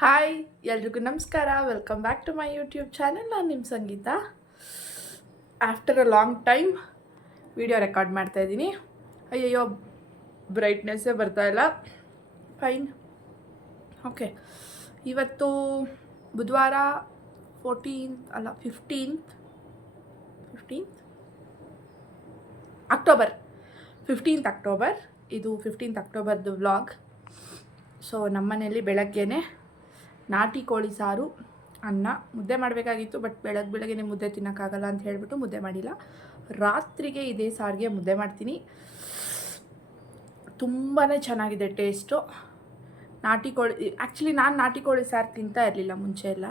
Hi, ಎಲ್ರಿಗೂ ನಮಸ್ಕಾರ. Welcome back to my YouTube channel ನಾನು ನಿಮ್ಮ Sangeetha. After a long time video record ಮಾಡ್ತಾ ಇದ್ದೀನಿ. ಅಯ್ಯಯ್ಯೋ ಬ್ರೈಟ್ನೆಸ್ಸೇ ಇಲ್ಲ. ಫೈನ್ ಓಕೆ ಇವತ್ತು ಬುಧವಾರ ಫೋರ್ಟೀನ್ತ್ ಅಲ್ಲ fifteenth fifteenth October fifteenth October ಇದು ಫಿಫ್ಟೀನ್ತ್ ಅಕ್ಟೋಬರ್ದು ವ್ಲಾಗ್ ಸೊ ನಮ್ಮನೇಲಿ ಬೆಳಗ್ಗೆನೆ ನಾಟಿ ಕೋಳಿ ಸಾರು, ಅನ್ನ, ಮುದ್ದೆ ಮಾಡಬೇಕಾಗಿತ್ತು, ಬಟ್ ಬೆಳಗ್ಗೆ ಬೆಳಗ್ಗೆನೆ ಮುದ್ದೆ ತಿನ್ನೋಕ್ಕಾಗಲ್ಲ ಅಂತ ಹೇಳಿಬಿಟ್ಟು ಮುದ್ದೆ ಮಾಡಿಲ್ಲ. ರಾತ್ರಿಗೆ ಇದೇ ಸಾರಿಗೆ ಮುದ್ದೆ ಮಾಡ್ತೀನಿ. ತುಂಬಾ ಚೆನ್ನಾಗಿದೆ ಟೇಸ್ಟು. ನಾಟಿ ಕೋಳಿ ಆ್ಯಕ್ಚುಲಿ ನಾನು ನಾಟಿ ಕೋಳಿ ಸಾರು ತಿಂತಾ ಇರಲಿಲ್ಲ ಮುಂಚೆ ಎಲ್ಲ.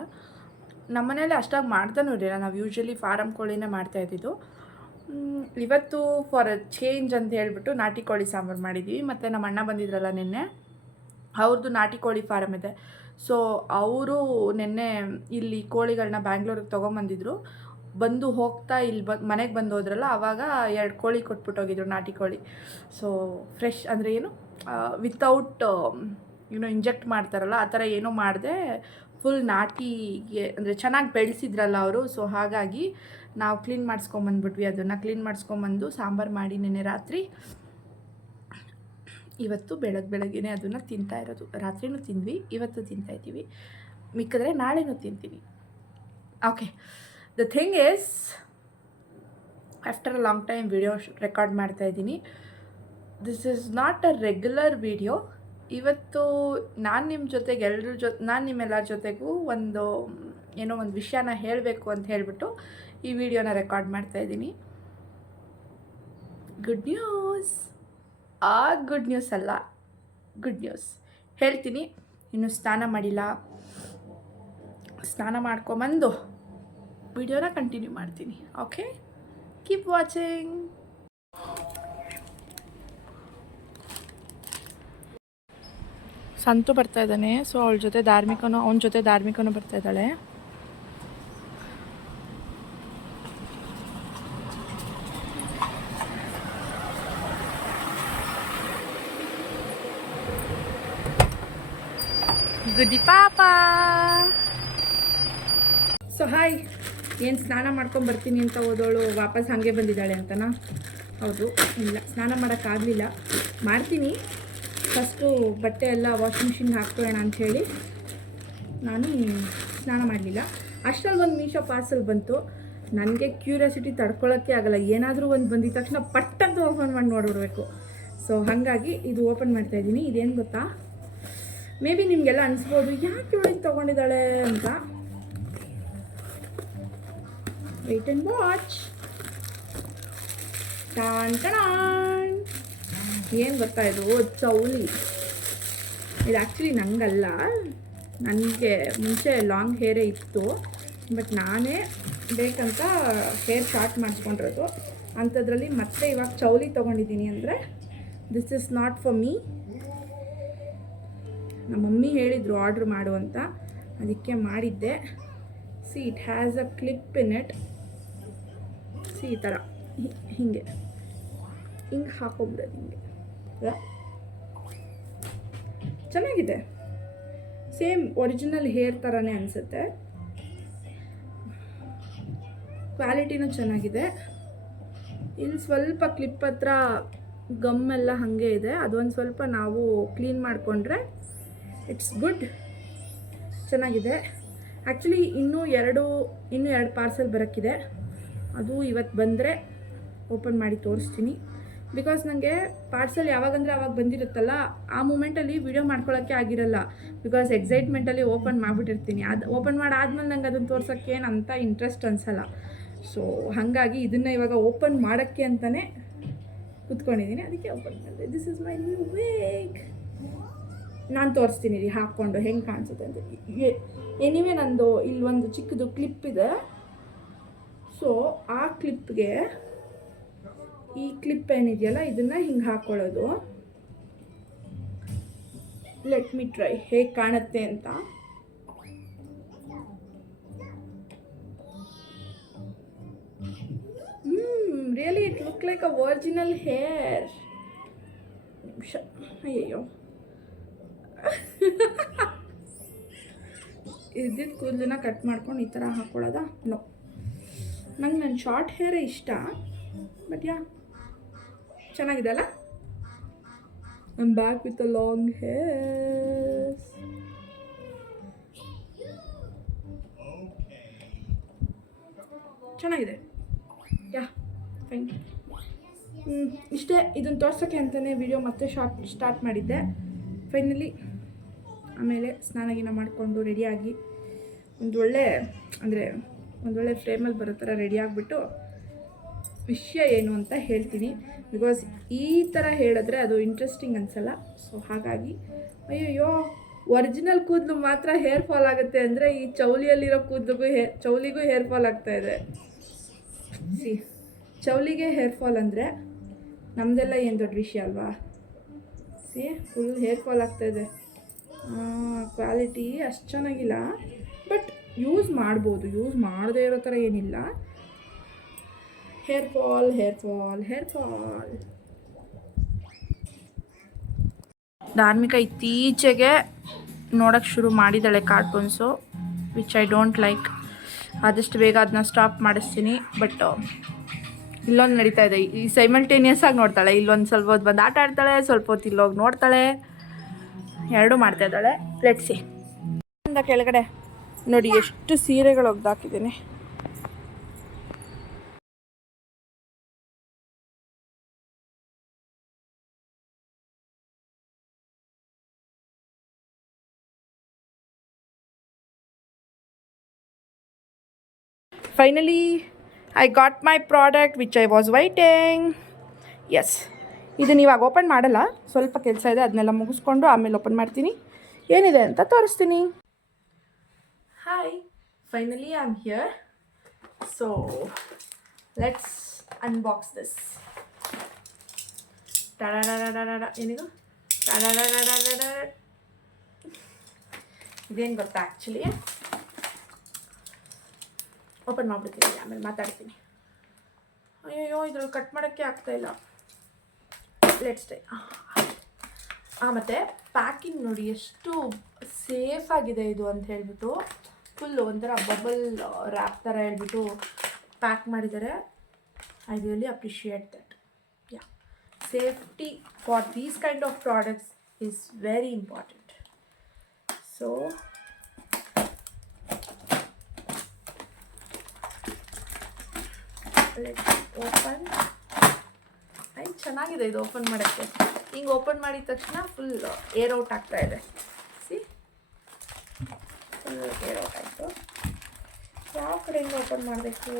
ನಮ್ಮನೇಲಿ ಅಷ್ಟಾಗಿ ಮಾಡ್ತಾನೂ ಇರಲಿಲ್ಲ. ನಾವು ಯೂಶ್ವಲಿ ಫಾರಮ್ ಕೋಳಿನೇ ಮಾಡ್ತಾ ಇದ್ದಿದ್ದು. ಇವತ್ತು ಫಾರ್ ಅ ಚೇಂಜ್ ಅಂತ ಹೇಳಿಬಿಟ್ಟು ನಾಟಿ ಕೋಳಿ ಸಾಂಬಾರು ಮಾಡಿದ್ದೀವಿ ಮತ್ತು ನಮ್ಮ ಅಣ್ಣ ಬಂದಿದ್ರಲ್ಲ ನಿನ್ನೆ. ಅವ್ರದ್ದು ನಾಟಿ ಕೋಳಿ ಫಾರಮ್ ಇದೆ. ಸೊ ಅವರು ನಿನ್ನೆ ಇಲ್ಲಿ ಕೋಳಿಗಳನ್ನ ಬ್ಯಾಂಗ್ಳೂರಿಗೆ ತೊಗೊಂಬಂದಿದ್ರು. ಬಂದು ಹೋಗ್ತಾ ಇಲ್ಲಿ ಬ, ಮನೆಗೆ ಬಂದು ಹೋದ್ರಲ್ಲ ಆವಾಗ ಎರಡು ಕೋಳಿ ಕೊಟ್ಬಿಟ್ಟು ಹೋಗಿದ್ರು ನಾಟಿ ಕೋಳಿ. ಸೊ ಫ್ರೆಶ್ ಅಂದರೆ ಏನು ವಿತೌಟ್ ಏನೋ ಇಂಜೆಕ್ಟ್ ಮಾಡ್ತಾರಲ್ಲ, ಆ ಥರ ಏನೂ ಮಾಡದೆ ಫುಲ್ ನಾಟಿಗೆ, ಅಂದರೆ ಚೆನ್ನಾಗಿ ಬೆಳೆಸಿದ್ರಲ್ಲ ಅವರು. ಸೊ ಹಾಗಾಗಿ ನಾವು ಕ್ಲೀನ್ ಮಾಡಿಸ್ಕೊಂಬಂದ್ಬಿಟ್ವಿ. ಅದನ್ನು ಕ್ಲೀನ್ ಮಾಡಿಸ್ಕೊಂಬಂದು ಸಾಂಬಾರು ಮಾಡಿ ನೆನ್ನೆ ರಾತ್ರಿ. ಇವತ್ತು ಬೆಳಗ್ಗೆ ಬೆಳಗ್ಗೆನೇ ಅದನ್ನು ತಿಂತಾ ಇರೋದು. ರಾತ್ರಿನೂ ತಿಂದ್ವಿ, ಇವತ್ತು ತಿಂತಾ ಇದ್ದೀವಿ. ಮಿಕ್ಕಿದ್ರೆ ನಾಳೆನೂ ತಿಂತೀವಿ okay the thing is after a long time video record ಮಾಡ್ತಾ ಇದ್ದೀನಿ. This is not a regular video ಇವತ್ತು ನಾನು ನಿಮ್ಮ ಜೊತೆಗೆ ಎಲ್ಲರ ಜೊತೆ ನಾನು ನಿಮ್ಮೆಲ್ಲರ ಜೊತೆಗೂ ಒಂದು, ಏನೋ ಒಂದು ವಿಷಯನ ಹೇಳಬೇಕು ಅಂತ ಹೇಳಿಬಿಟ್ಟು ಈ ವಿಡಿಯೋನ ರೆಕಾರ್ಡ್ ಮಾಡ್ತಾ ಇದ್ದೀನಿ. ಗುಡ್ ನ್ಯೂಸ್ ಆ ಗುಡ್ ನ್ಯೂಸ್ ಅಲ್ಲ ಗುಡ್ ನ್ಯೂಸ್ ಹೇಳ್ತೀನಿ, ಇನ್ನು ಸ್ನಾನ ಮಾಡಿಲ್ಲ. ಸ್ನಾನ ಮಾಡ್ಕೊಂಬಂದು ವಿಡಿಯೋನ ಕಂಟಿನ್ಯೂ ಮಾಡ್ತೀನಿ ಓಕೆ ಕೀಪ್ ವಾಚಿಂಗ್ ಸಂತು ಬರ್ತಾ ಇದ್ದಾನೆ ಸೊ ಅವಳ ಜೊತೆ ಧಾರ್ಮಿಕನು, ಅವನ ಜೊತೆ ಧಾರ್ಮಿಕನು ಬರ್ತಾ ಇದ್ದಾಳೆ. ಗುಡಿ ಪಾಪ ಸೊ ಹಾಯ್ ಏನು ಸ್ನಾನ ಮಾಡ್ಕೊಂಡು ಬರ್ತೀನಿ ಅಂತ ಓದೋಳು ವಾಪಸ್ ಹಾಗೆ ಬಂದಿದ್ದಾಳೆ ಅಂತನಾ? ಹೌದು. ಇಲ್ಲ, ಸ್ನಾನ ಮಾಡೋಕ್ಕಾಗಲಿಲ್ಲ ಮಾಡ್ತೀನಿ. ಫಸ್ಟು ಬಟ್ಟೆ ಎಲ್ಲ ವಾಷಿಂಗ್ ಮಿಷಿನ್ಗೆ ಹಾಕ್ಕೊಳ್ಳೋಣ ಅಂಥೇಳಿ ನಾನು ಸ್ನಾನ ಮಾಡಲಿಲ್ಲ. ಅಷ್ಟರಲ್ಲಿ ಒಂದು ಮೀಶೋ ಪಾರ್ಸಲ್ ಬಂತು. ನನಗೆ ಕ್ಯೂರಿಯಾಸಿಟಿ ತಡ್ಕೊಳ್ಳೋಕ್ಕೆ ಆಗಲ್ಲ. ಏನಾದರೂ ಒಂದು ಬಂದಿದ ತಕ್ಷಣ ಪಟ್ಟಂತ ಓಪನ್ ಮಾಡಿ ನೋಡಿಬಿಡ್ಬೇಕು. ಸೊ ಹಾಗಾಗಿ ಇದು ಓಪನ್ ಮಾಡ್ತಾ ಇದ್ದೀನಿ. ಇದೇನು ಗೊತ್ತಾ? ಮೇ ಬಿ ನಿಮಗೆಲ್ಲ ಅನಿಸ್ಬೋದು, ಯಾಕೆ ಇವಳಿಗೆ ತೊಗೊಂಡಿದ್ದಾಳೆ ಅಂತ? ವೆಯ್ಟ್ ಆ್ಯಂಡ್ ವಾಚ್ ಟಾನ್ ಟಣಾನ್ ಏನು ಗೊತ್ತಾ ಇದು? ಚೌಲಿ ಇದು ಆ್ಯಕ್ಚುಲಿ ನನಗಲ್ಲ ನನಗೆ ಮುಂಚೆ ಲಾಂಗ್ ಹೇರೇ ಇತ್ತು. ಬಟ್ ನಾನೇ ಬೇಕಂತ ಹೇರ್ ಶಾರ್ಟ್ ಮಾಡಿಸ್ಕೊಂಡಿರೋದು. ಅಂಥದ್ರಲ್ಲಿ ಮತ್ತೆ ಇವಾಗ ಚೌಲಿ ತೊಗೊಂಡಿದ್ದೀನಿ ಅಂದರೆ this is not for me ನಮ್ಮ ಮಮ್ಮಿ ಹೇಳಿದರು ಆರ್ಡ್ರ್ ಮಾಡು ಅಂತ. ಅದಕ್ಕೆ ಮಾಡಿದ್ದೆ. See it has a clip in it see ಈ ಥರ ಹೀಗೆ. ಹಿಂಗೆ ಹಾಕೊಂಬಿಡೋದು ಹಿಂಗೆ? ಚೆನ್ನಾಗಿದೆ. ಸೇಮ್ ಒರಿಜಿನಲ್ ಹೇರ್ ಥರನೇ ಅನಿಸುತ್ತೆ. ಕ್ವಾಲಿಟಿನೂ ಚೆನ್ನಾಗಿದೆ. ಇಲ್ಲಿ ಸ್ವಲ್ಪ ಕ್ಲಿಪ್ ಹತ್ರ ಗಮ್ ಎಲ್ಲ ಹಾಗೆ ಇದೆ. ಅದೊಂದು ಸ್ವಲ್ಪ ನಾವು ಕ್ಲೀನ್ ಮಾಡಿಕೊಂಡ್ರೆ ಇಟ್ಸ್ ಗುಡ್ ಚೆನ್ನಾಗಿದೆ. ಆ್ಯಕ್ಚುಲಿ ಇನ್ನೂ ಎರಡು ಇನ್ನೂ ಎರಡು ಪಾರ್ಸೆಲ್ ಬರೋಕ್ಕಿದೆ. ಅದು ಇವತ್ತು ಬಂದರೆ ಓಪನ್ ಮಾಡಿ ತೋರಿಸ್ತೀನಿ. ಬಿಕಾಸ್ ನನಗೆ ಪಾರ್ಸೆಲ್ ಯಾವಾಗಂದರೆ ಅವಾಗ ಬಂದಿರುತ್ತಲ್ಲ, ಆ ಮೂಮೆಂಟಲ್ಲಿ ವಿಡಿಯೋ ಮಾಡ್ಕೊಳ್ಳೋಕ್ಕೆ ಆಗಿರಲ್ಲ. ಬಿಕಾಸ್ ಎಕ್ಸೈಟ್ಮೆಂಟಲ್ಲಿ ಓಪನ್ ಮಾಡಿಬಿಟ್ಟಿರ್ತೀನಿ. ಅದು ಓಪನ್ ಮಾಡಾದ್ಮೇಲೆ ನಂಗೆ ಅದನ್ನು ತೋರ್ಸೋಕ್ಕೆ ಇಂಟ್ರೆಸ್ಟ್ ಅನಿಸಲ್ಲ. ಸೊ ಹಾಗಾಗಿ ಇದನ್ನು ಇವಾಗ ಓಪನ್ ಮಾಡೋಕ್ಕೆ ಅಂತಲೇ ಕೂತ್ಕೊಂಡಿದ್ದೀನಿ. ಅದಕ್ಕೆ ಓಪನ್ ಮಾಡಿದೆ. This is my new wig ನಾನು ತೋರಿಸ್ತೀನಿ ರೀ, ಹಾಕ್ಕೊಂಡು ಹೆಂಗೆ ಕಾಣಿಸುತ್ತೆ ಅಂತ. ಎನಿವೆ ನಂದು ಇಲ್ಲಿ ಒಂದು ಚಿಕ್ಕದು ಕ್ಲಿಪ್ ಇದೆ. ಸೊ ಆ ಕ್ಲಿಪ್ಗೆ ಈ ಕ್ಲಿಪ್ ಏನಿದೆಯಲ್ಲ, ಇದನ್ನು ಹಿಂಗೆ ಹಾಕ್ಕೊಳ್ಳೋದು ಲೆಟ್ ಮಿ ಟ್ರೈ ಹೇಗೆ ಕಾಣುತ್ತೆ ಅಂತ. Really it look like a original hair ಅಯ್ಯಯ್ಯೋ. ಇದ್ದಿದ್ದ ಕೂದಲನ್ನ ಕಟ್ ಮಾಡ್ಕೊಂಡು ಈ ಥರ ಹಾಕ್ಕೊಳ್ಳೋದಾ ನೋ ನಂಗೆ ನನ್ನ ಶಾರ್ಟ್ ಹೇರೇ ಇಷ್ಟ. ಬಟ್ ಯಾ ಚೆನ್ನಾಗಿದೆ ಅಲ್ಲ? ನನ್ನ back with a long hair ಚೆನ್ನಾಗಿದೆ. ಯಾ ಥ್ಯಾಂಕ್ ಯು ಇಷ್ಟೇ. ಇದನ್ನು ತೋರ್ಸೋಕ್ಕೆ ಅಂತಲೇ ವಿಡಿಯೋ ಮತ್ತೆ ಶಾರ್ಟ್ ಸ್ಟಾರ್ಟ್ ಮಾಡಿದ್ದೆ. ಫೈನಲಿ ಆಮೇಲೆ ಸ್ನಾನ ಗೀನ ಮಾಡಿಕೊಂಡು ರೆಡಿಯಾಗಿ ಒಂದು ಒಳ್ಳೆ, ಅಂದರೆ ಒಂದೊಳ್ಳೆ ಫ್ರೇಮಲ್ಲಿ ಬರೋ ಥರ ರೆಡಿ ಆಗಿಬಿಟ್ಟು ವಿಷಯ ಏನು ಅಂತ ಹೇಳ್ತೀನಿ. ಬಿಕಾಸ್ ಈ ಥರ ಹೇಳಿದ್ರೆ ಅದು ಇಂಟ್ರೆಸ್ಟಿಂಗ್ ಅನಿಸಲ್ಲ. ಸೊ ಹಾಗಾಗಿ, ಅಯ್ಯಯ್ಯೋ ಒರಿಜಿನಲ್ ಕೂದಲು ಮಾತ್ರ ಹೇರ್ ಫಾಲ್ ಆಗುತ್ತೆ ಅಂದರೆ ಈ ಚೌಲಿಯಲ್ಲಿರೋ ಕೂದಲಿಗೂ ಹೇ ಚೌಲಿಗೂ ಹೇರ್ ಫಾಲ್ ಆಗ್ತಾ ಇದೆ. ಸಿ ಚೌಲಿಗೆ ಹೇರ್ ಫಾಲ್ ಅಂದರೆ ನಮ್ಮದೆಲ್ಲ ಏನು ದೊಡ್ಡ ವಿಷಯ ಅಲ್ವಾ? ಸಿ ಫುಲ್ ಹೇರ್ ಫಾಲ್ ಆಗ್ತಾಯಿದೆ ಕ್ವಾಲಿಟಿ ಅಷ್ಟು ಚೆನ್ನಾಗಿಲ್ಲ. ಬಟ್ ಯೂಸ್ ಮಾಡ್ಬೋದು ಯೂಸ್ ಮಾಡದೇ ಇರೋ ಥರ ಏನಿಲ್ಲ. Hair fall hair fall hair fall Dharmika ಇತ್ತೀಚೆಗೆ ನೋಡೋಕ್ಕೆ ಶುರು ಮಾಡಿದ್ದಾಳೆ cartoons which I don't like ಆದಷ್ಟು ಬೇಗ ಅದನ್ನ ಸ್ಟಾಪ್ ಮಾಡಿಸ್ತೀನಿ ಬಟ್ ಇಲ್ಲೊಂದು ನಡೀತಾ ಇದೆ. ಈ ಸೈಮಲ್ಟೇನಿಯಸ್ ಆಗಿ ನೋಡ್ತಾಳೆ. ಇಲ್ಲೊಂದು ಸ್ವಲ್ಪ ಹೊತ್ತು ಬಂದು ಆಟ ಆಡ್ತಾಳೆ, ಸ್ವಲ್ಪ ಹೊತ್ತು ಇಲ್ಲೋಗಿ ನೋಡ್ತಾಳೆ. ಎರಡೂ ಮಾಡ್ತಾ ಇದ್ದಾಳೆ. ಲೆಟ್ಸಿ ಇಂದ ಕೆಳಗಡೆ ನೋಡಿ ಎಷ್ಟು ಸೀರೆಗಳು ಒಗ್ದಾಕಿದ್ದೀನಿ. Finally I got my product which I was waiting yes ಇದನ್ನ ಇವಾಗ ಓಪನ್ ಮಾಡಲ್ಲ. ಸ್ವಲ್ಪ ಕೆಲಸ ಇದೆ ಅದನ್ನೆಲ್ಲ ಮುಗಿಸ್ಕೊಂಡು ಆಮೇಲೆ ಓಪನ್ ಮಾಡ್ತೀನಿ. ಏನಿದೆ ಅಂತ ತೋರಿಸ್ತೀನಿ. Hi finally I am here so let's unbox this ಏನಿದು? ಇದೇನು ಗೊತ್ತಾ ಆ್ಯಕ್ಚುಲಿ ಓಪನ್ ಮಾಡಿಬಿಡ್ತೀನಿ ಆಮೇಲೆ ಮಾತಾಡ್ತೀನಿ. ಅಯ್ಯೋ ಇದ್ರಲ್ಲಿ ಕಟ್ ಮಾಡೋಕ್ಕೆ ಆಗ್ತಾಯಿಲ್ಲ ಲೆಟ್ಸ್ ಹಾಂ ಮತ್ತು ಪ್ಯಾಕಿಂಗ್ ನೋಡಿ ಎಷ್ಟು ಸೇಫ್ ಆಗಿದೆ ಇದು ಅಂತ ಹೇಳ್ಬಿಟ್ಟು ಫುಲ್ಲು ಒಂಥರ ಬಬಲ್ ರ್ಯಾಪ್ ಥರ ಹೇಳ್ಬಿಟ್ಟು ಪ್ಯಾಕ್ ಮಾಡಿದ್ದಾರೆ. I really appreciate that yeah safety for these kind of products is very important so open I ಚೆನ್ನಾಗಿದೆ ಇದು ಓಪನ್ ಮಾಡೋಕ್ಕೆ. ಹಿಂಗೆ ಓಪನ್ ಮಾಡಿದ ತಕ್ಷಣ ಫುಲ್ ಏರ್ ಔಟ್ ಆಗ್ತಾ ಇದೆ. ಸಿ ಫುಲ್ ಏರ್ ಔಟ್ ಆಯಿತು. ಯಾವ ಕಡೆಯಿಂದ ಓಪನ್ ಮಾಡಬೇಕು?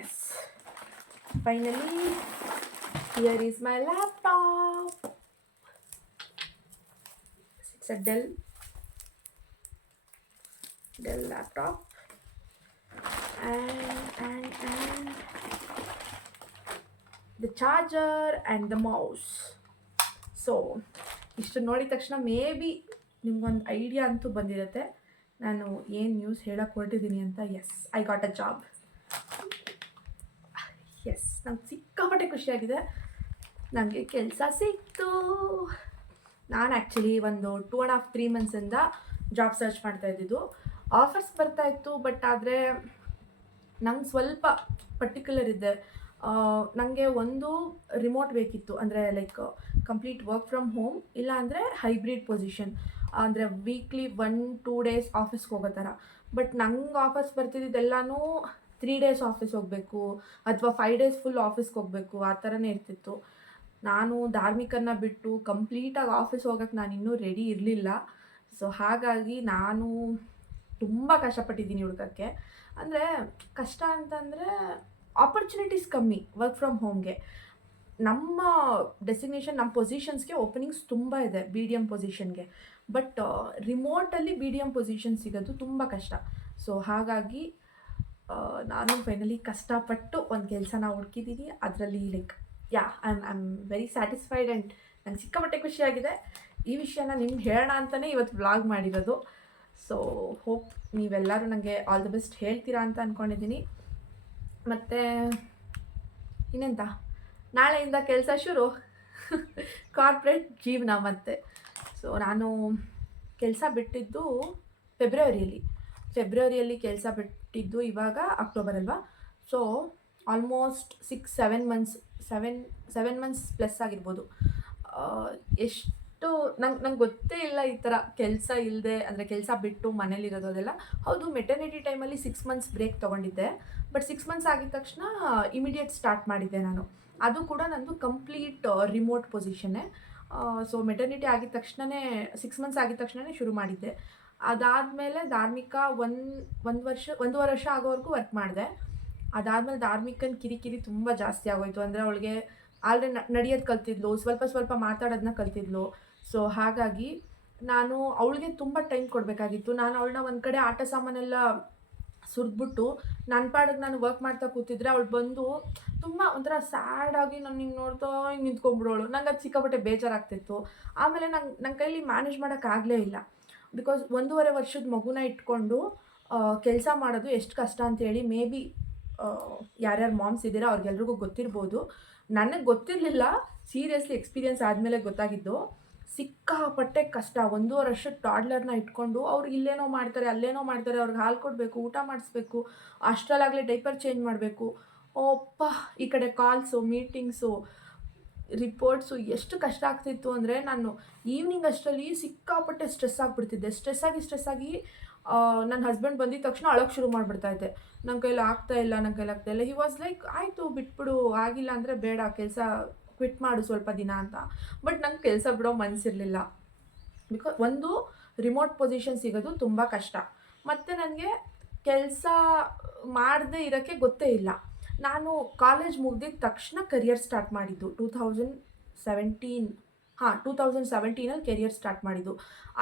Yes finally here is my laptop it's a Dell Dell laptop and and and the charger and the mouse. So ಇಷ್ಟು ನೋಡಿದ ತಕ್ಷಣ ಮೇ ಬಿ ನಿಮ್ಗೊಂದು ಐಡಿಯಾ ಅಂತೂ ಬಂದಿರುತ್ತೆ. ನಾನು ಏನು ನ್ಯೂಸ್ ಹೇಳಕ್ಕೆ ಹೊರಟಿದ್ದೀನಿ ಅಂತ yes I got a job yes ನಂಗೆ ಸಿಕ್ಕಾಪಟ್ಟೆ ಖುಷಿಯಾಗಿದೆ ನನಗೆ ಕೆಲಸ ಸಿಕ್ತು. ನಾನು ಆ್ಯಕ್ಚುಲಿ ಒಂದು ಟೂ ಆ್ಯಂಡ್ ಹಾಫ್ ತ್ರೀ ಮಂತ್ಸಿಂದ ಜಾಬ್ ಸರ್ಚ್ ಮಾಡ್ತಾ ಇದ್ದಿದ್ದು. ಆಫರ್ಸ್ ಬರ್ತಾ ಇತ್ತು, ಬಟ್ ಆದರೆ ನಂಗೆ ಸ್ವಲ್ಪ ಪರ್ಟಿಕ್ಯುಲರ್ ಇದೆ. ನನಗೆ ಒಂದು ರಿಮೋಟ್ ಬೇಕಿತ್ತು. ಅಂದರೆ like complete work from home ಇಲ್ಲ ಅಂದರೆ ಹೈಬ್ರಿಡ್ ಪೊಸಿಷನ್ ಅಂದರೆ ವೀಕ್ಲಿ ಒನ್ ಟೂ ಡೇಸ್ ಆಫೀಸ್ಗೆ ಹೋಗೋ ಥರ. ಬಟ್ ನಂಗೆ ಆಫರ್ಸ್ ಬರ್ತಿದ್ದೆಲ್ಲನೂ ತ್ರೀ ಡೇಸ್ ಆಫೀಸ್ ಹೋಗಬೇಕು, ಅಥವಾ ಫೈವ್ ಡೇಸ್ ಫುಲ್ ಆಫೀಸ್ಗೆ ಹೋಗಬೇಕು, ಆ ಥರನೇ ಇರ್ತಿತ್ತು. ನಾನು ಧಾರ್ಮಿಕನ್ನ ಬಿಟ್ಟು ಕಂಪ್ಲೀಟಾಗಿ ಆಫೀಸ್ ಹೋಗೋಕ್ಕೆ ನಾನು ಇನ್ನೂ ರೆಡಿ ಇರಲಿಲ್ಲ. ಸೊ ಹಾಗಾಗಿ ನಾನು ತುಂಬ ಕಷ್ಟಪಟ್ಟಿದ್ದೀನಿ ಹುಡುಕಕ್ಕೆ ಅಂದರೆ ಕಷ್ಟ ಅಂತಂದರೆ ಆಪರ್ಚುನಿಟೀಸ್ ಕಮ್ಮಿ ವರ್ಕ್ ಫ್ರಮ್ ಹೋಮ್ಗೆ ನಮ್ಮ ಡೆಸ್ಟಿನೇಷನ್ ನಮ್ಮ ಪೊಸಿಷನ್ಸ್ಗೆ ಓಪನಿಂಗ್ಸ್ ತುಂಬ ಇದೆ ಬಿ ಡಿ ಎಂ ಪೊಸಿಷನ್ಗೆ ಬಟ್ ರಿಮೋಟಲ್ಲಿ ಬಿ ಡಿ ಎಂ ಪೊಸಿಷನ್ ಸಿಗೋದು ತುಂಬ ಕಷ್ಟ. ಸೊ ಹಾಗಾಗಿ ನಾನು ಫೈನಲಿ ಕಷ್ಟಪಟ್ಟು ಒಂದು ಕೆಲಸನ ಹುಡ್ಕಿದ್ದೀನಿ. ಅದರಲ್ಲಿ like yeah I am I am very satisfied and ನಂಗೆ ಸಿಕ್ಕಾಪಟ್ಟೆ ಖುಷಿಯಾಗಿದೆ. ಈ ವಿಷಯನ ನಿಮ್ಗೆ ಹೇಳೋಣ ಅಂತಲೇ ಇವತ್ತು ವ್ಲಾಗ್ ಮಾಡಿರೋದು. ಸೊ ಹೋಪ್ ನೀವೆಲ್ಲರೂ ನನಗೆ ಆಲ್ ದ ಬೆಸ್ಟ್ ಹೇಳ್ತೀರಾ ಅಂತ ಅಂದ್ಕೊಂಡಿದ್ದೀನಿ ಮತ್ತು ಇನ್ನೆಂತ? ನಾಳೆಯಿಂದ ಕೆಲಸ ಶುರು. ಕಾರ್ಪೊರೇಟ್ ಜೀವನ ಮತ್ತೆ. ಸೊ ನಾನು ಕೆಲಸ ಬಿಟ್ಟಿದ್ದು ಫೆಬ್ರವರಿಯಲ್ಲಿ ಫೆಬ್ರವರಿಯಲ್ಲಿ ಕೆಲಸ ಬಿಟ್ಟಿದ್ದು ಇವಾಗ ಅಕ್ಟೋಬರ್ ಅಲ್ವಾ so almost six seven months seven seven months plus ಆಗಿರ್ಬೋದು. ಆ, ಎಷ್ಟು ನಂಗೆ ನಂಗೆ ಗೊತ್ತೇ ಇಲ್ಲ ಈ ಥರ ಕೆಲಸ ಇಲ್ಲದೆ ಅಂದರೆ ಕೆಲಸ ಬಿಟ್ಟು ಮನೇಲಿರೋದು ಅದೆಲ್ಲ. ಹೌದು ಮೆಟರ್ನಿಟಿ ಟೈಮಲ್ಲಿ ಸಿಕ್ಸ್ ಮಂತ್ಸ್ ಬ್ರೇಕ್ ತೊಗೊಂಡಿದ್ದೆ. ಬಟ್ ಸಿಕ್ಸ್ ಮಂತ್ಸ್ ಆಗಿದ ತಕ್ಷಣ ಇಮಿಡಿಯೇಟ್ ಸ್ಟಾರ್ಟ್ ಮಾಡಿದ್ದೆ ನಾನು. ಅದು ಕೂಡ ನಂದು ಕಂಪ್ಲೀಟ್ ರಿಮೋಟ್ ಪೊಸಿಷನ್ನೇ ಸೊ ಮೆಟರ್ನಿಟಿ ಆಗಿದ ತಕ್ಷಣವೇ ಸಿಕ್ಸ್ ಮಂತ್ಸ್ ಆಗಿದ ತಕ್ಷಣವೇ ಶುರು ಮಾಡಿದ್ದೆ. ಅದಾದಮೇಲೆ ಧಾರ್ಮಿಕ ಒಂದು ಒಂದು ವರ್ಷ, ಒಂದೂವರೆ ವರ್ಷ ಆಗೋವರೆಗೂ ವರ್ಕ್ ಮಾಡಿದೆ. ಅದಾದಮೇಲೆ ಧಾರ್ಮಿಕನ ಕಿರಿಕಿರಿ ತುಂಬ ಜಾಸ್ತಿ ಆಗೋಯಿತು. ಅಂದರೆ ಅವಳಿಗೆ ಆಲ್ರೆಡಿ ನಡೆಯೋದು ಕಲ್ತಿದ್ಲು. ಸ್ವಲ್ಪ ಸ್ವಲ್ಪ ಮಾತಾಡೋದನ್ನ ಕಲ್ತಿದ್ಲು. ಸೊ ಹಾಗಾಗಿ ನಾನು ಅವಳಿಗೆ ತುಂಬ ಟೈಮ್ ಕೊಡಬೇಕಾಗಿತ್ತು. ನಾನು ಅವಳನ್ನ ಒಂದು ಕಡೆ ಆಟ ಸಾಮಾನೆಲ್ಲ ಸುರಿದ್ಬಿಟ್ಟು ನನ್ನ ಪಾಡಿಗೆ ನಾನು ವರ್ಕ್ ಮಾಡ್ತಾ ಕೂತಿದ್ರೆ ಅವಳು ಬಂದು ತುಂಬ ಒಂಥರ ಸ್ಯಾಡ್ ಆಗಿ ನಾನು ಹಿಂಗೆ ನೋಡ್ತಾ ಹಿಂಗೆ ನಿಂತ್ಕೊಂಡ್ಬಿಡೋಳು. ನಂಗೆ ಅದು ಸಿಕ್ಕಾಪಟ್ಟೆ ಬೇಜಾರಾಗ್ತಿತ್ತು. ಆಮೇಲೆ ನಂಗೆ ನನ್ನ ಕೈಲಿ ಮ್ಯಾನೇಜ್ ಮಾಡೋಕ್ಕಾಗಲೇ ಇಲ್ಲ. ಬಿಕಾಸ್ ಒಂದೂವರೆ ವರ್ಷದ ಮಗುನ ಇಟ್ಕೊಂಡು ಕೆಲಸ ಮಾಡೋದು ಎಷ್ಟು ಕಷ್ಟ ಅಂತೇಳಿ ಮೇ ಬಿ ಯಾರ್ಯಾರು ಮಾಮ್ಸ್ ಇದ್ದೀರಾ ಅವ್ರಿಗೆಲ್ರಿಗೂ ಗೊತ್ತಿರ್ಬೋದು. ನನಗೆ ಗೊತ್ತಿರಲಿಲ್ಲ. ಸೀರಿಯಸ್ಲಿ ಎಕ್ಸ್ಪೀರಿಯನ್ಸ್ ಆದಮೇಲೆ ಗೊತ್ತಾಗಿದ್ದು. ಸಿಕ್ಕಾಪಟ್ಟೆ ಕಷ್ಟ. ಒಂದೂವರೆ ವರ್ಷ ಟಾಡ್ಲರ್ನ ಇಟ್ಕೊಂಡು ಅವ್ರು ಇಲ್ಲೇನೋ ಮಾಡ್ತಾರೆ, ಅಲ್ಲೇನೋ ಮಾಡ್ತಾರೆ, ಅವ್ರಿಗೆ ಹಾಲು ಕೊಡಬೇಕು, ಊಟ ಮಾಡಿಸ್ಬೇಕು, ಅಷ್ಟರಲ್ಲಾಗಲೇ ಡೈಪರ್ ಚೇಂಜ್ ಮಾಡಬೇಕು. ಓಪ್ಪ ಈ ಕಡೆ ಕಾಲ್ಸು ಮೀಟಿಂಗ್ಸು ರಿಪೋರ್ಟ್ಸು ಎಷ್ಟು ಕಷ್ಟ ಆಗ್ತಿತ್ತು ಅಂದರೆ ನಾನು ಈವ್ನಿಂಗ್ ಅಷ್ಟರಲ್ಲಿ ಸಿಕ್ಕಾಪಟ್ಟೆ ಸ್ಟ್ರೆಸ್ ಆಗಿಬಿಡ್ತಿದ್ದೆ. ಸ್ಟ್ರೆಸ್ ಆಗಿ ಸ್ಟ್ರೆಸ್ ಆಗಿ ನನ್ನ ಹಸ್ಬೆಂಡ್ ಬಂದಿದ ತಕ್ಷಣ ಅಳೋಕ್ಕೆ ಶುರು ಮಾಡಿಬಿಡ್ತಾ ಇದ್ದೆ. ನನ್ನ ಕೈಲಿ ಆಗ್ತಾ ಇಲ್ಲ ನನ್ನ ಕೈಲಿ ಆಗ್ತಾ ಇಲ್ಲ. ಹಿ ವಾಸ್ ಲೈಕ್ ಆಯಿತು, ಬಿಟ್ಬಿಡು, ಆಗಿಲ್ಲ ಅಂದರೆ ಬೇಡ, ಕೆಲಸ ಕ್ವಿಟ್ ಮಾಡು ಸ್ವಲ್ಪ ದಿನ ಅಂತ. ಬಟ್ ನಂಗೆ ಕೆಲಸ ಬಿಡೋ ಮನಸ್ಸಿರಲಿಲ್ಲ ಬಿಕಾಸ್ ಒಂದು ರಿಮೋಟ್ ಪೊಸಿಷನ್ ಸಿಗೋದು ತುಂಬ ಕಷ್ಟ. ಮತ್ತು ನನಗೆ ಕೆಲಸ ಮಾಡದೇ ಇರೋಕ್ಕೆ ಗೊತ್ತೇ ಇಲ್ಲ. ನಾನು ಕಾಲೇಜ್ ಮುಗ್ದಿದ ತಕ್ಷಣ ಕರಿಯರ್ ಸ್ಟಾರ್ಟ್ ಮಾಡಿದ್ದು. ಟೂ ಥೌಸಂಡ್ ಸೆವೆಂಟೀನ್, ಹಾಂ, ಟೂ ತೌಸಂಡ್ ಸೆವೆಂಟೀನಲ್ಲಿ ಕೆರಿಯರ್ ಸ್ಟಾರ್ಟ್ ಮಾಡಿದ್ದು.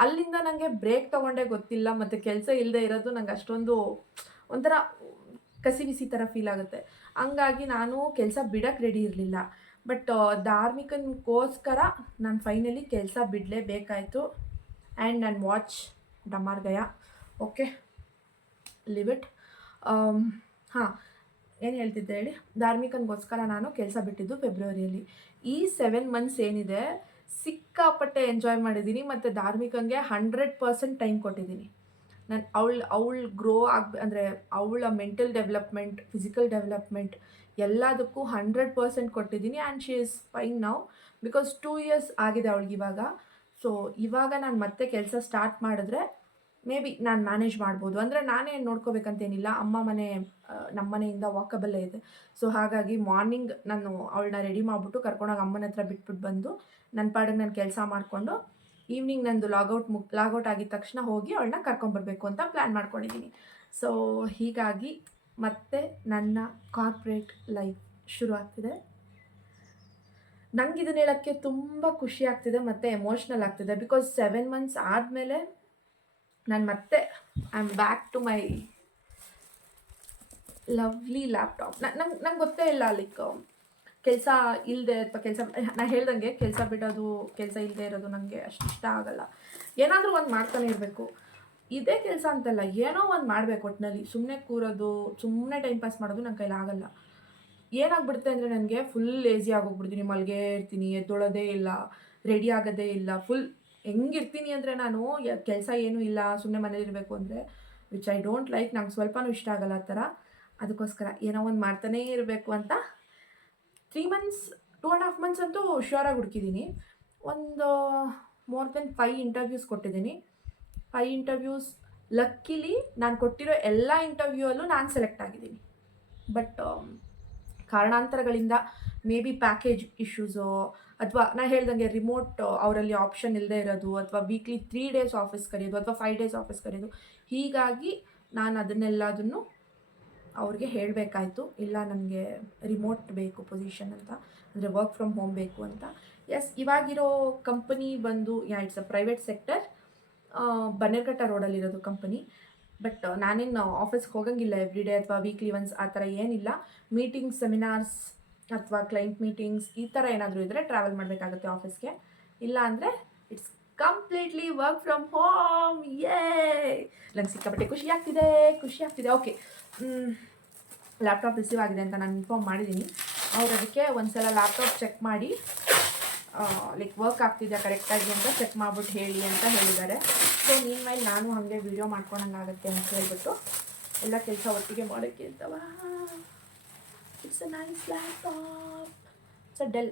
ಅಲ್ಲಿಂದ ನನಗೆ ಬ್ರೇಕ್ ತೊಗೊಂಡೇ ಗೊತ್ತಿಲ್ಲ. ಮತ್ತು ಕೆಲಸ ಇಲ್ಲದೆ ಇರೋದು ನಂಗೆ ಅಷ್ಟೊಂದು ಒಂಥರ ಕಸಿ ಬಿಸಿ ಥರ ಫೀಲ್ ಆಗುತ್ತೆ. ಹಂಗಾಗಿ ನಾನು ಕೆಲಸ ಬಿಡೋಕ್ಕೆ ರೆಡಿ ಇರಲಿಲ್ಲ. ಬಟ್ ಧಾರ್ಮಿಕನ್ಗೋಸ್ಕರ ನಾನು ಫೈನಲಿ ಕೆಲಸ ಬಿಡಲೇಬೇಕಾಯಿತು. ಆ್ಯಂಡ್ ನನ್ನ ವಾಚ್ ಡಮಾರ್ ಗಯ ಓಕೆ ಲಿವ್ ಇಟ್ ಹಾಂ, ಏನು ಹೇಳ್ತಿದ್ದೆ ಹೇಳಿ? ಧಾರ್ಮಿಕನಿಗೋಸ್ಕರ ನಾನು ಕೆಲಸ ಬಿಟ್ಟಿದ್ದು ಫೆಬ್ರವರಿಯಲ್ಲಿ ಈ ಸೆವೆನ್ ಮಂತ್ಸ್ ಏನಿದೆ, ಸಿಕ್ಕಾಪಟ್ಟೆ ಎಂಜಾಯ್ ಮಾಡಿದ್ದೀನಿ, ಮತ್ತು ಧಾರ್ಮಿಕಂಗೆ ಹಂಡ್ರೆಡ್ ಪರ್ಸೆಂಟ್ ಟೈಮ್ ಕೊಟ್ಟಿದ್ದೀನಿ. ನಾನು ಅವಳು ಅವಳು ಗ್ರೋ ಆಗ, ಅಂದರೆ ಅವಳ ಮೆಂಟಲ್ ಡೆವಲಪ್ಮೆಂಟ್ ಫಿಸಿಕಲ್ ಡೆವಲಪ್ಮೆಂಟ್ ಎಲ್ಲದಕ್ಕೂ ಹಂಡ್ರೆಡ್ ಪರ್ಸೆಂಟ್ ಕೊಟ್ಟಿದ್ದೀನಿ ಆ್ಯಂಡ್ ಶಿ ಇಸ್ ಫೈನ್ ನಾವು ಬಿಕಾಸ್ ಟೂ ಇಯರ್ಸ್ ಆಗಿದೆ ಅವಳಿಗೆ ಇವಾಗ. ಸೊ ಇವಾಗ ನಾನು ಮತ್ತೆ ಕೆಲಸ ಸ್ಟಾರ್ಟ್ ಮಾಡಿದ್ರೆ ಮೇ ಬಿ ನಾನು ಮ್ಯಾನೇಜ್ ಮಾಡ್ಬೋದು. ಅಂದರೆ ನಾನೇ ನೋಡ್ಕೋಬೇಕಂತೇನಿಲ್ಲ. ಅಮ್ಮ ಮನೆ ನಮ್ಮ ಮನೆಯಿಂದ ವಾಕಬಲ್ಲೇ ಇದೆ. ಸೊ ಹಾಗಾಗಿ ಮಾರ್ನಿಂಗ್ ನಾನು ಅವಳನ್ನ ರೆಡಿ ಮಾಡಿಬಿಟ್ಟು ಕರ್ಕೊಂಡೋಗಿ ಅಮ್ಮನ ಹತ್ರ ಬಿಟ್ಬಿಟ್ಟು ಬಂದು ನನ್ನ ಪಾಡಿಗೆ ನಾನು ಕೆಲಸ ಮಾಡಿಕೊಂಡು ಈವ್ನಿಂಗ್ ನಂದು ಲಾಗೌಟ್ ಮುಗ್ ಲಾಗೌಟ್ ಆಗಿದ ತಕ್ಷಣ ಹೋಗಿ ಅವಳನ್ನ ಕರ್ಕೊಂಬರ್ಬೇಕು ಅಂತ ಪ್ಲ್ಯಾನ್ ಮಾಡ್ಕೊಂಡಿದ್ದೀನಿ ಸೊ ಹೀಗಾಗಿ ಮತ್ತೆ ನನ್ನ ಕಾರ್ಪೊರೇಟ್ ಲೈಫ್ ಶುರು ಆಗ್ತಿದೆ ನಂಗೆ ಇದನ್ನ ಹೇಳೋಕ್ಕೆ ತುಂಬ ಖುಷಿ ಆಗ್ತಿದೆ ಮತ್ತು ಎಮೋಷ್ನಲ್ ಆಗ್ತಿದೆ ಬಿಕಾಸ್ ಸೆವೆನ್ ಮಂತ್ಸ್ ಆದಮೇಲೆ ನಾನು ಮತ್ತೆ I am back to my lovely laptop ನಂಗೆ ನಂಗೆ ಗೊತ್ತೇ ಇಲ್ಲ ಲೈಕ್ ಕೆಲಸ ಇಲ್ಲದೆ ಅಥವಾ ಕೆಲಸ ನಾನು ಹೇಳ್ದಂಗೆ ಕೆಲಸ ಬಿಡೋದು, ಕೆಲಸ ಇಲ್ಲದೆ ಇರೋದು ನನಗೆ ಅಷ್ಟು ಇಷ್ಟ ಆಗಲ್ಲ. ಏನಾದರೂ ಒಂದು ಮಾಡ್ತಾನೆ ಇರಬೇಕು. ಇದೇ ಕೆಲಸ ಅಂತಲ್ಲ, ಏನೋ ಒಂದು ಮಾಡಬೇಕು ಒಟ್ಟಿನಲ್ಲಿ ಸುಮ್ಮನೆ ಕೂರೋದು ಸುಮ್ಮನೆ ಟೈಮ್ ಪಾಸ್ ಮಾಡೋದು ನನ್ನ ಕೈಲಿ ಆಗಲ್ಲ. ಏನಾಗ್ಬಿಡುತ್ತೆ ಅಂದರೆ ನನಗೆ ಫುಲ್ ಲೇಸಿ ಆಗೋಗ್ಬಿಡ್ತೀನಿ. ಮಲ್ಗೆ ಇರ್ತೀನಿ, ಎದ್ದೊಳೋದೇ ಇಲ್ಲ ರೆಡಿ ಆಗೋದೇ ಇಲ್ಲ. ಫುಲ್ ಹೆಂಗಿರ್ತೀನಿ ಅಂದರೆ ನಾನು ಕೆಲಸ ಏನೂ ಇಲ್ಲ ಸುಮ್ಮನೆ ಮನೇಲಿರಬೇಕು ಅಂದರೆ ವಿಚ್ ಐ ಡೋಂಟ್ ಲೈಕ್ ನಂಗೆ ಸ್ವಲ್ಪನೂ ಇಷ್ಟ ಆಗಲ್ಲ ಆ ಥರ. ಅದಕ್ಕೋಸ್ಕರ ಏನೋ ಒಂದು ಮಾಡ್ತಾನೇ ಇರಬೇಕು ಅಂತ three months two and half months ಅಂತೂ ಹುಷಾರಾಗಿ ಹುಡುಕಿದ್ದೀನಿ ಒಂದು ಮೋರ್ ದೆನ್ ಫೈವ್ ಇಂಟರ್ವ್ಯೂಸ್ ಕೊಟ್ಟಿದ್ದೀನಿ ಫೈ ಇಂಟರ್ವ್ಯೂಸ್ ಲಕ್ಕಿಲಿ ನಾನು ಕೊಟ್ಟಿರೋ ಎಲ್ಲ ಇಂಟರ್ವ್ಯೂ ನಾನು ಸೆಲೆಕ್ಟ್ ಆಗಿದ್ದೀನಿ ಬಟ್ ಕಾರಣಾಂತರಗಳಿಂದ ಮೇ ಬಿ ಪ್ಯಾಕೇಜ್ ಇಶ್ಯೂಸು ಅಥವಾ ನಾನು ಹೇಳ್ದಂಗೆ ರಿಮೋಟ್ ಅವರಲ್ಲಿ ಆಪ್ಷನ್ ಇಲ್ಲದೆ ಇರೋದು, ಅಥವಾ ವೀಕ್ಲಿ ತ್ರೀ ಡೇಸ್ ಆಫೀಸ್ ಕರೆಯೋದು, ಅಥವಾ ಫೈವ್ ಡೇಸ್ ಆಫೀಸ್ ಕರೆಯೋದು, ಹೀಗಾಗಿ ನಾನು ಅದನ್ನೆಲ್ಲದನ್ನು ಅವ್ರಿಗೆ ಹೇಳಬೇಕಾಯ್ತು, ಇಲ್ಲ ನನಗೆ ರಿಮೋಟ್ ಬೇಕು ಪೊಸಿಷನ್ ಅಂತ, ಅಂದರೆ ವರ್ಕ್ ಫ್ರಮ್ ಹೋಮ್ ಬೇಕು ಅಂತ. ಎಸ್ ಇವಾಗಿರೋ ಕಂಪನಿ ಬಂದು yeah it's a private sector Bannerghatta ರೋಡಲ್ಲಿರೋದು company but ನಾನೇನು ಆಫೀಸ್ಗೆ ಹೋಗಂಗಿಲ್ಲ ಎವ್ರಿ ಡೇ ಅಥವಾ ವೀಕ್ಲಿ ಒನ್ಸ್ ಆ ಥರ ಏನಿಲ್ಲ. ಮೀಟಿಂಗ್ಸ್ ಸೆಮಿನಾರ್ಸ್ ಅಥವಾ ಕ್ಲೈಂಟ್ ಮೀಟಿಂಗ್ಸ್ ಈ ಥರ ಏನಾದರೂ ಇದ್ದರೆ ಟ್ರಾವೆಲ್ ಮಾಡಬೇಕಾಗುತ್ತೆ ಆಫೀಸ್ಗೆ ಇಲ್ಲ ಅಂದರೆ it's completely work from home ಯೇ ನಂಗೆ ಸಿಕ್ಕಾಪಟ್ಟೆ ಖುಷಿ ಆಗ್ತಿದೆ ಖುಷಿ ಆಗ್ತಿದೆ. ಓಕೆ ಲ್ಯಾಪ್ಟಾಪ್ ರಿಸೀವ್ ಆಗಿದೆ ಅಂತ ನಾನು ಇನ್ಫಾರ್ಮ್ ಮಾಡಿದ್ದೀನಿ ಅವ್ರು ಅದಕ್ಕೆ ಒಂದ್ಸಲ ಲ್ಯಾಪ್ಟಾಪ್ ಚೆಕ್ ಮಾಡಿ ಲೈಕ್ ವರ್ಕ್ ಆಗ್ತಿದೆ ಕರೆಕ್ಟಾಗಿ ಅಂತ ಚೆಕ್ ಮಾಡ್ಬಿಟ್ಟು ಹೇಳಿ ಅಂತ ಹೇಳಿದ್ದಾರೆ. ಸೊ ನೀನ್ ಮೇಲೆ ನಾನು ಹಾಗೆ ವಿಡಿಯೋ ಮಾಡ್ಕೊಳಂಗಾಗತ್ತೆ ಅಂತ ಹೇಳ್ಬಿಟ್ಟು ಎಲ್ಲ ಕೆಲಸ ಒಟ್ಟಿಗೆ ಮಾಡೋಕ್ಕೆ ಇರ್ತವ it's a nice laptop it's a Dell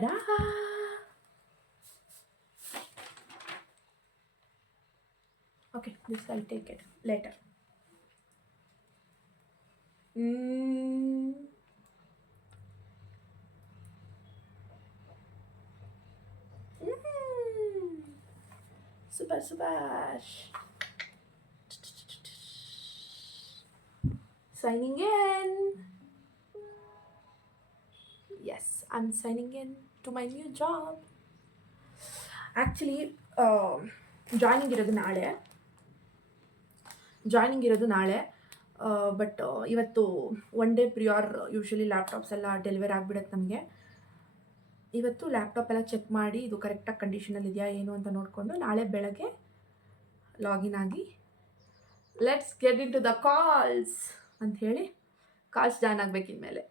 Ta-da! Okay, this I'll take it later. Mm. Mm. Super, super. Signing in. Yes, I'm signing in to my new job actually joining ಇರೋದು ನಾಳೆ. Joining ಇರೋದು ನಾಳೆ. But ಇವತ್ತು one day prior usually laptops ಎಲ್ಲ delivery ಆಗಿಬಿಡುತ್ತೆ ನಮಗೆ. ಇವತ್ತು laptop ಎಲ್ಲ ಚೆಕ್ ಮಾಡಿ ಇದು ಕರೆಕ್ಟಾಗಿ ಕಂಡೀಷನಲ್ಲಿ ಇದೆಯಾ, ಏನು ಅಂತ ನೋಡಿಕೊಂಡು ನಾಳೆ ಬೆಳಗ್ಗೆ ಲಾಗಿನ್ ಆಗಿ let's get in to the calls ಅಂತ ಹೇಳಿ ಕಾಲ್ಸ್ ಜಾಯ್ನ್ ಆಗಬೇಕು ಮೇಲೆ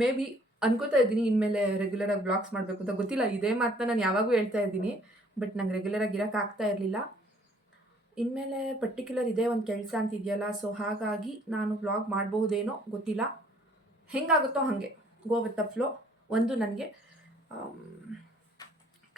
ಮೇ ಬಿ ಅನ್ಕೋತಾ ಇದ್ದೀನಿ, ಇನ್ಮೇಲೆ ರೆಗ್ಯುಲರ್ ಆಗಿ ಬ್ಲಾಗ್ಸ್ ಮಾಡಬೇಕು ಅಂತ. ಗೊತ್ತಿಲ್ಲ, ಇದೇ ಮಾತನ್ನ ನಾನು ಯಾವಾಗೂ ಹೇಳ್ತಾ ಇದ್ದೀನಿ ಬಟ್ ನಂಗೆ ರೆಗ್ಯುಲರಾಗಿ ಇರೋಕೆ ಆಗ್ತಾ ಇರಲಿಲ್ಲ. ಇನ್ಮೇಲೆ ಪರ್ಟಿಕ್ಯುಲರ್ ಇದೇ ಒಂದು ಕೆಲಸ ಅಂತ ಇದೆಯಲ್ಲ ಸೊ ಹಾಗಾಗಿ ನಾನು ಬ್ಲಾಗ್ ಮಾಡಬಹುದೇನೋ ಗೊತ್ತಿಲ್ಲ. ಹೆಂಗಾಗುತ್ತೋ ಹಾಗೆ ಗೋ ವಿತ್ ದ ಫ್ಲೋ ಒಂದು ನನಗೆ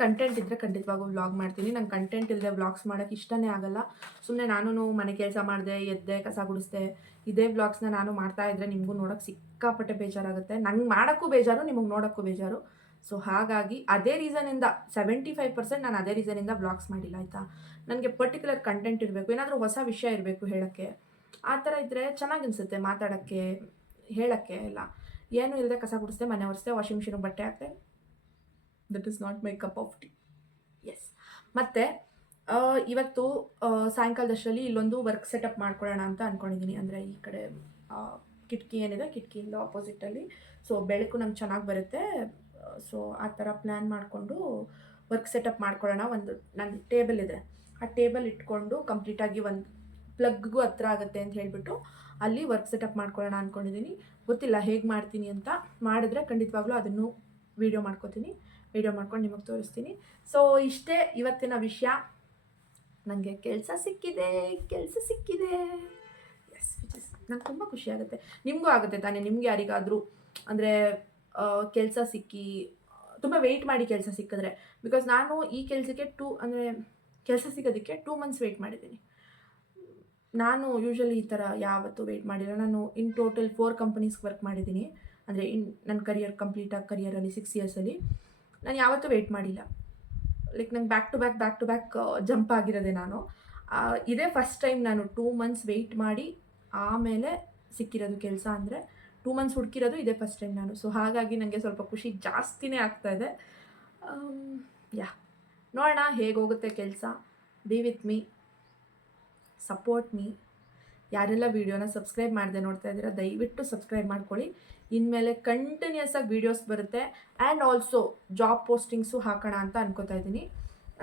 ಕಂಟೆಂಟ್ ಇದ್ದರೆ ಖಂಡಿತವಾಗೂ ವ್ಲಾಗ್ ಮಾಡ್ತೀನಿ. ನಂಗೆ ಕಂಟೆಂಟ್ ಇಲ್ಲದೆ ವ್ಲಾಗ್ಸ್ ಮಾಡೋಕ್ಕೆ ಇಷ್ಟನೇ ಆಗಲ್ಲ. ಸುಮ್ಮನೆ ನಾನು ಮನೆ ಕೆಲಸ ಮಾಡಿದೆ, ಎದ್ದೆ, ಕಸ ಗುಡಿಸ್ದೆ, ಇದೇ ವ್ಲಾಗ್ಸ್ನ ನಾನು ಮಾಡ್ತಾ ಇದ್ದರೆ ನಿಮಗೂ ನೋಡೋಕ್ಕೆ ಸಿಕ್ಕಾಪಟ್ಟೆ ಬೇಜಾರಾಗುತ್ತೆ. ನಂಗೆ ಮಾಡೋಕ್ಕೂ ಬೇಜಾರು, ನಿಮಗೆ ನೋಡೋಕ್ಕೂ ಬೇಜಾರು. ಸೊ ಹಾಗಾಗಿ ಅದೇ ರೀಸನಿಂದ ಸೆವೆಂಟಿ ಫೈವ್ ಪರ್ಸೆಂಟ್ ನಾನು ಅದೇ ರೀಸನಿಂದ ವ್ಲಾಗ್ಸ್ ಮಾಡಿಲ್ಲ, ಆಯಿತಾ? ನನಗೆ ಪರ್ಟಿಕ್ಯುಲರ್ ಕಂಟೆಂಟ್ ಇರಬೇಕು, ಏನಾದರೂ ಹೊಸ ವಿಷಯ ಇರಬೇಕು ಹೇಳೋಕ್ಕೆ. ಆ ಥರ ಇದ್ದರೆ ಚೆನ್ನಾಗಿ ಅನಿಸುತ್ತೆ ಮಾತಾಡೋಕ್ಕೆ, ಹೇಳೋಕ್ಕೆ ಎಲ್ಲ. ಏನೂ ಇಲ್ಲದೆ ಕಸ ಗುಡಿಸ್ದೆ, ಮನೆ ಒರೆಸ್ದೆ ವಾಷಿಂಗ್ ಮಿಷಿನಿಗೆ ಬಟ್ಟೆ ಹಾಕ್ತೆ that is not my cup of tea yes ಮತ್ತು ಇವತ್ತು ಸಾಯಂಕಾಲದಷ್ಟರಲ್ಲಿ ಇಲ್ಲೊಂದು ವರ್ಕ್ ಸೆಟಪ್ ಮಾಡ್ಕೊಳ್ಳೋಣ ಅಂತ ಅಂದ್ಕೊಂಡಿದ್ದೀನಿ ಅಂದರೆ ಈ ಕಡೆ ಕಿಟಕಿ ಏನಿದೆ, ಕಿಟಕಿಯಿಂದ ಆಪೋಸಿಟಲ್ಲಿ ಸೊ ಬೆಳಕು ನಮ್ಗೆ ಚೆನ್ನಾಗಿ ಬರುತ್ತೆ. ಸೊ ಆ ಥರ ಪ್ಲ್ಯಾನ್ ಮಾಡಿಕೊಂಡು ವರ್ಕ್ ಸೆಟಪ್ ಮಾಡ್ಕೊಳ್ಳೋಣ ಒಂದು ನನ್ನ ಟೇಬಲ್ ಇದೆ. ಆ ಟೇಬಲ್ ಇಟ್ಕೊಂಡು ಕಂಪ್ಲೀಟಾಗಿ ಒಂದು ಪ್ಲಗ್ಗೂ ಹತ್ರ ಆಗುತ್ತೆ ಅಂತ ಹೇಳಿಬಿಟ್ಟು ಅಲ್ಲಿ ವರ್ಕ್ ಸೆಟಪ್ ಮಾಡ್ಕೊಳ್ಳೋಣ ಅಂದ್ಕೊಂಡಿದ್ದೀನಿ ಗೊತ್ತಿಲ್ಲ ಹೇಗೆ ಮಾಡ್ತೀನಿ ಅಂತ. ಮಾಡಿದ್ರೆ ಖಂಡಿತವಾಗ್ಲೂ ಅದನ್ನು ವೀಡಿಯೋ ಮಾಡ್ಕೋತೀನಿ. ವೀಡಿಯೋ ಮಾಡ್ಕೊಂಡು ನಿಮಗೆ ತೋರಿಸ್ತೀನಿ. ಸೊ ಇಷ್ಟೇ ಇವತ್ತಿನ ವಿಷಯ. ನನಗೆ ಕೆಲಸ ಸಿಕ್ಕಿದೆ ಕೆಲಸ ಸಿಕ್ಕಿದೆ. ಎಸ್ ವಿಚ್ ಇಸ್ ನಂಗೆ ತುಂಬ ಖುಷಿ ಆಗುತ್ತೆ. ನಿಮಗೂ ಆಗುತ್ತೆ ತಾನೇ, ನಿಮ್ಗೆ ಯಾರಿಗಾದರೂ, ಅಂದರೆ ಕೆಲಸ ಸಿಕ್ಕಿ, ತುಂಬ ವೆಯ್ಟ್ ಮಾಡಿ ಕೆಲಸ ಸಿಕ್ಕಿದ್ರೆ. ಬಿಕಾಸ್ ನಾನು ಈ ಕೆಲಸಕ್ಕೆ ಟೂ ಅಂದರೆ, ಕೆಲಸ ಸಿಗೋದಕ್ಕೆ ಟೂ ಮಂತ್ಸ್ ವೆಯ್ಟ್ ಮಾಡಿದ್ದೀನಿ. ನಾನು ಯೂಶ್ವಲಿ ಈ ಥರ ಯಾವತ್ತೂ ವೆಯ್ಟ್ ಮಾಡಿಲ್ಲ. ನಾನು ಇನ್ ಟೋಟಲ್ ಫೋರ್ ಕಂಪನೀಸ್ಗೆ ವರ್ಕ್ ಮಾಡಿದ್ದೀನಿ. ಅಂದರೆ ಇನ್ ನನ್ನ ಕರಿಯರ್ ಕಂಪ್ಲೀಟ್ ಆಗಿ ಕರಿಯರಲ್ಲಿ ಸಿಕ್ಸ್ ಇಯರ್ಸಲ್ಲಿ ನಾನು ಯಾವತ್ತೂ ವೆಯ್ಟ್ ಮಾಡಿಲ್ಲ. ಲೈಕ್ ನಂಗೆ back to back back to back jump ಆಗಿರೋದೆ ನಾನು. ಇದೇ ಫಸ್ಟ್ ಟೈಮ್ ನಾನು ಟೂ ಮಂತ್ಸ್ ವೆಯ್ಟ್ ಮಾಡಿ ಆಮೇಲೆ ಸಿಕ್ಕಿರೋದು ಕೆಲಸ ಅಂದರೆ ಟೂ ಮಂತ್ಸ್ ಹುಡುಕಿರೋದು ಇದೇ ಫಸ್ಟ್ ಟೈಮ್ ನಾನು. ಸೊ ಹಾಗಾಗಿ ನನಗೆ ಸ್ವಲ್ಪ ಖುಷಿ ಜಾಸ್ತಿನೇ ಆಗ್ತಾ ಇದೆ. ಯಾ, ನೋಡೋಣ ಹೇಗೆ ಹೋಗುತ್ತೆ ಕೆಲಸ. Be with me support me ಯಾರೆಲ್ಲ ವೀಡಿಯೋನ ಸಬ್ಸ್ಕ್ರೈಬ್ ಮಾಡದೆ ನೋಡ್ತಾ ಇದ್ದೀರಾ, ದಯವಿಟ್ಟು ಸಬ್ಸ್ಕ್ರೈಬ್ ಮಾಡ್ಕೊಳ್ಳಿ. ಇನ್ಮೇಲೆ ಕಂಟಿನ್ಯೂಸ್ ಆಗಿ ವೀಡಿಯೋಸ್ ಬರುತ್ತೆ. ಆ್ಯಂಡ್ ಆಲ್ಸೋ ಜಾಬ್ ಪೋಸ್ಟಿಂಗ್ಸು ಹಾಕೋಣ ಅಂತ ಅನ್ಕೋತಾ ಇದ್ದೀನಿ.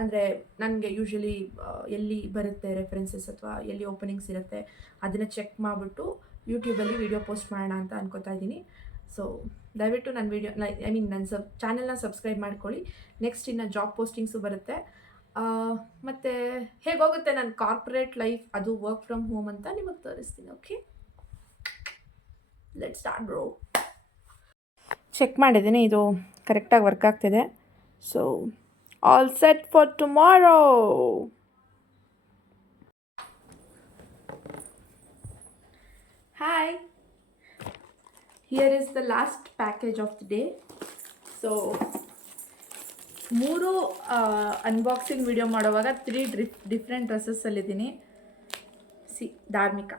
ಅಂದರೆ ನನಗೆ ಯೂಶ್ವಲಿ ಎಲ್ಲಿ ಬರುತ್ತೆ ರೆಫರೆನ್ಸಸ್ ಅಥವಾ ಎಲ್ಲಿ ಓಪನಿಂಗ್ಸ್ ಇರುತ್ತೆ ಅದನ್ನು ಚೆಕ್ ಮಾಡಿಬಿಟ್ಟು ಯೂಟ್ಯೂಬಲ್ಲಿ ವೀಡಿಯೋ ಪೋಸ್ಟ್ ಮಾಡೋಣ ಅಂತ ಅನ್ಕೋತಾ ಇದ್ದೀನಿ. ಸೊ ದಯವಿಟ್ಟು ನನ್ನ ವೀಡಿಯೋ ಐ ಮೀನ್ ನನ್ನ ಸಬ್ ಚಾನೆಲ್ನ ಸಬ್ಸ್ಕ್ರೈಬ್ ಮಾಡ್ಕೊಳ್ಳಿ. ನೆಕ್ಸ್ಟ್ ಇನ್ನು ಜಾಬ್ ಪೋಸ್ಟಿಂಗ್ಸು ಬರುತ್ತೆ. ಮತ್ತು ಹೇಗೋಗುತ್ತೆ ನನ್ನ ಕಾರ್ಪೊರೇಟ್ ಲೈಫ್ ಅದು ವರ್ಕ್ ಫ್ರಮ್ ಹೋಮ್ ಅಂತ ನಿಮಗೆ ತೋರಿಸ್ತೀನಿ okay let start bro check ಮಾಡಿದ್ದೀನಿ, ಇದು ಕರೆಕ್ಟಾಗಿ ವರ್ಕ್ ಆಗ್ತಿದೆ. So all set for tomorrow hi here is the last package of the day so ಮೂರು ಅನ್ಬಾಕ್ಸಿಂಗ್ ವಿಡಿಯೋ ಮಾಡುವಾಗ ತ್ರೀ ಡ್ರಿಫ್ ಡಿಫ್ರೆಂಟ್ ಡ್ರೆಸ್ಸಸ್ಸಲ್ಲಿದ್ದೀನಿ ಸಿ ಧಾರ್ಮಿಕ.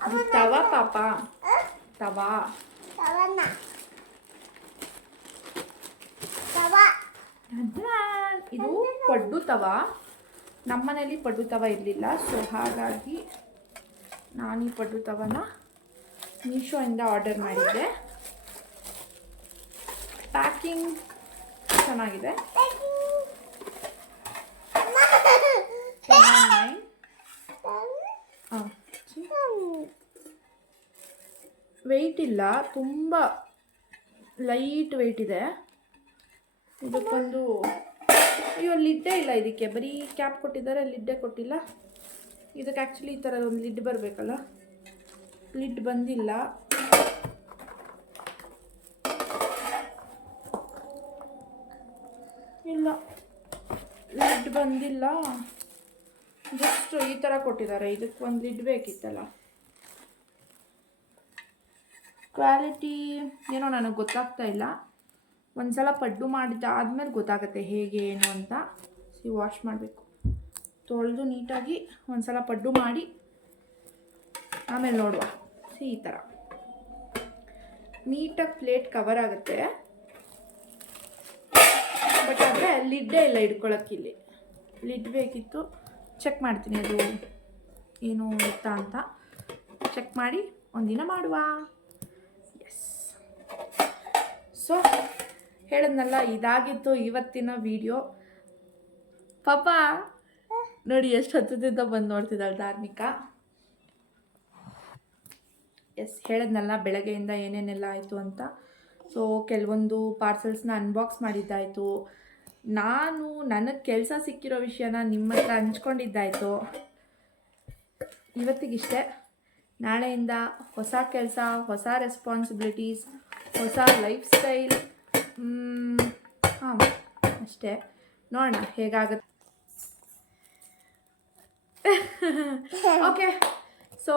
ತವಾ ತವ ಪಾಪ. ತವ. ಇದು ಪಡ್ಡು ತವ. ನಮ್ಮನೇಲಿ ಪಡ್ಡು ತವ ಇರಲಿಲ್ಲ ಸೊ ಹಾಗಾಗಿ ನಾನು ಈ ಪಡ್ಡು ತವನ ಮೀಶೋಯಿಂದ ಆರ್ಡರ್ ಮಾಡಿದ್ದೆ. ಪ್ಯಾಕಿಂಗ್ ಚೆನ್ನಾಗಿದೆ. ವೆಯ್ಟ್ ಇಲ್ಲ ತುಂಬ ಲೈಟ್ ವೆಯ್ಟ್ ಇದೆ. ಇದಕ್ಕೊಂದು ಅಯ್ಯೋ ಲಿಡ್ಡೇ ಇಲ್ಲ ಇದಕ್ಕೆ. ಬರೀ ಕ್ಯಾಪ್ ಕೊಟ್ಟಿದ್ದಾರೆ ಲಿಡ್ಡೇ ಕೊಟ್ಟಿಲ್ಲ. ಇದಕ್ಕೆ ಆ್ಯಕ್ಚುಲಿ ಈ ಥರ ಒಂದು ಲಿಡ್ ಬರಬೇಕಲ್ಲ? ಲಿಡ್ ಬಂದಿಲ್ಲ. ಇಲ್ಲ. ಲಿಡ್ ಬಂದಿಲ್ಲ. ಜಸ್ಟ್ ಈ ಥರ ಕೊಟ್ಟಿದ್ದಾರೆ. ಇದಕ್ಕೆ ಒಂದು ಲಿಡ್ ಬೇಕಿತ್ತಲ್ಲ. ಕ್ವಾಲಿಟಿ ಏನೋ ನನಗೆ ಗೊತ್ತಾಗ್ತಾ ಇಲ್ಲ. ಒಂದ್ಸಲ ಪಡ್ಡು ಮಾಡಿದ್ದಾದ್ಮೇಲೆ ಗೊತ್ತಾಗುತ್ತೆ ಹೇಗೆ, ಏನು ಅಂತ. ಸಿ ವಾಶ್ ಮಾಡಬೇಕು. ತೊಳೆದು ನೀಟಾಗಿ ಒಂದ್ಸಲ ಪಡ್ಡು ಮಾಡಿ. ಆಮೇಲೆ ನೋಡುವ. ಈ ಥರ. ನೀಟಾಗಿ ಪ್ಲೇಟ್ ಕವರ್ ಆಗುತ್ತೆ. ಬಟ್ ಆದರೆ ಲಿಡ್ಡೇ ಇಲ್ಲ ಇಲ್ಲಿ. ಲಿಡ್ ಬೇಕಿತ್ತು. ಚೆಕ್ ಮಾಡ್ತೀನಿ ಅದು ಏನು ಗೊತ್ತಾ ಅಂತ. ಚೆಕ್ ಮಾಡಿ ಒಂದಿನ ಮಾಡುವ. ಎಸ್ ಸೊ ಹೇಳಿದ್ನಲ್ಲ, ಇದಾಗಿತ್ತು ಇವತ್ತಿನ ವಿಡಿಯೋ. ಪಾಪ, ನೋಡಿ ಎಷ್ಟು ಹತ್ತದಿಂದ ಬಂದು ನೋಡ್ತಿದ್ದಾಳೆ ಧಾರ್ಮಿಕ. ಎಸ್ ಹೇಳಿದ್ನಲ್ಲ, ಬೆಳಗ್ಗೆಯಿಂದ ಏನೇನೆಲ್ಲ ಆಯಿತು ಅಂತ. ಸೊ ಕೆಲವೊಂದು ಪಾರ್ಸೆಲ್ಸ್ನ ಅನ್ಬಾಕ್ಸ್ ಮಾಡಿದ್ದಾಯಿತು. ನಾನು, ನನಗೆ ಕೆಲಸ ಸಿಕ್ಕಿರೋ ವಿಷಯನ ನಿಮ್ಮ ಹತ್ರ ಹಂಚ್ಕೊಂಡಿದ್ದಾಯಿತು. ಇವತ್ತಿಗಿಷ್ಟೇ. ನಾಳೆಯಿಂದ ಹೊಸ ಕೆಲಸ, ಹೊಸ ರೆಸ್ಪಾನ್ಸಿಬಿಲಿಟೀಸ್ ಹೊಸ ಲೈಫ್ ಸ್ಟೈಲ್ ಹಾಂ, ಅಷ್ಟೇ. ನೋಡೋಣ ಹೇಗಾಗುತ್ತೆ. ಓಕೆ ಸೊ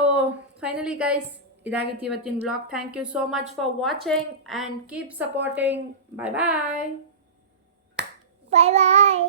ಫೈನಲಿ ಗೈಸ್ ಇದಾಗಿತ್ತು ಇವತ್ತಿನ blog thank you so much for watching and keep supporting bye bye bye bye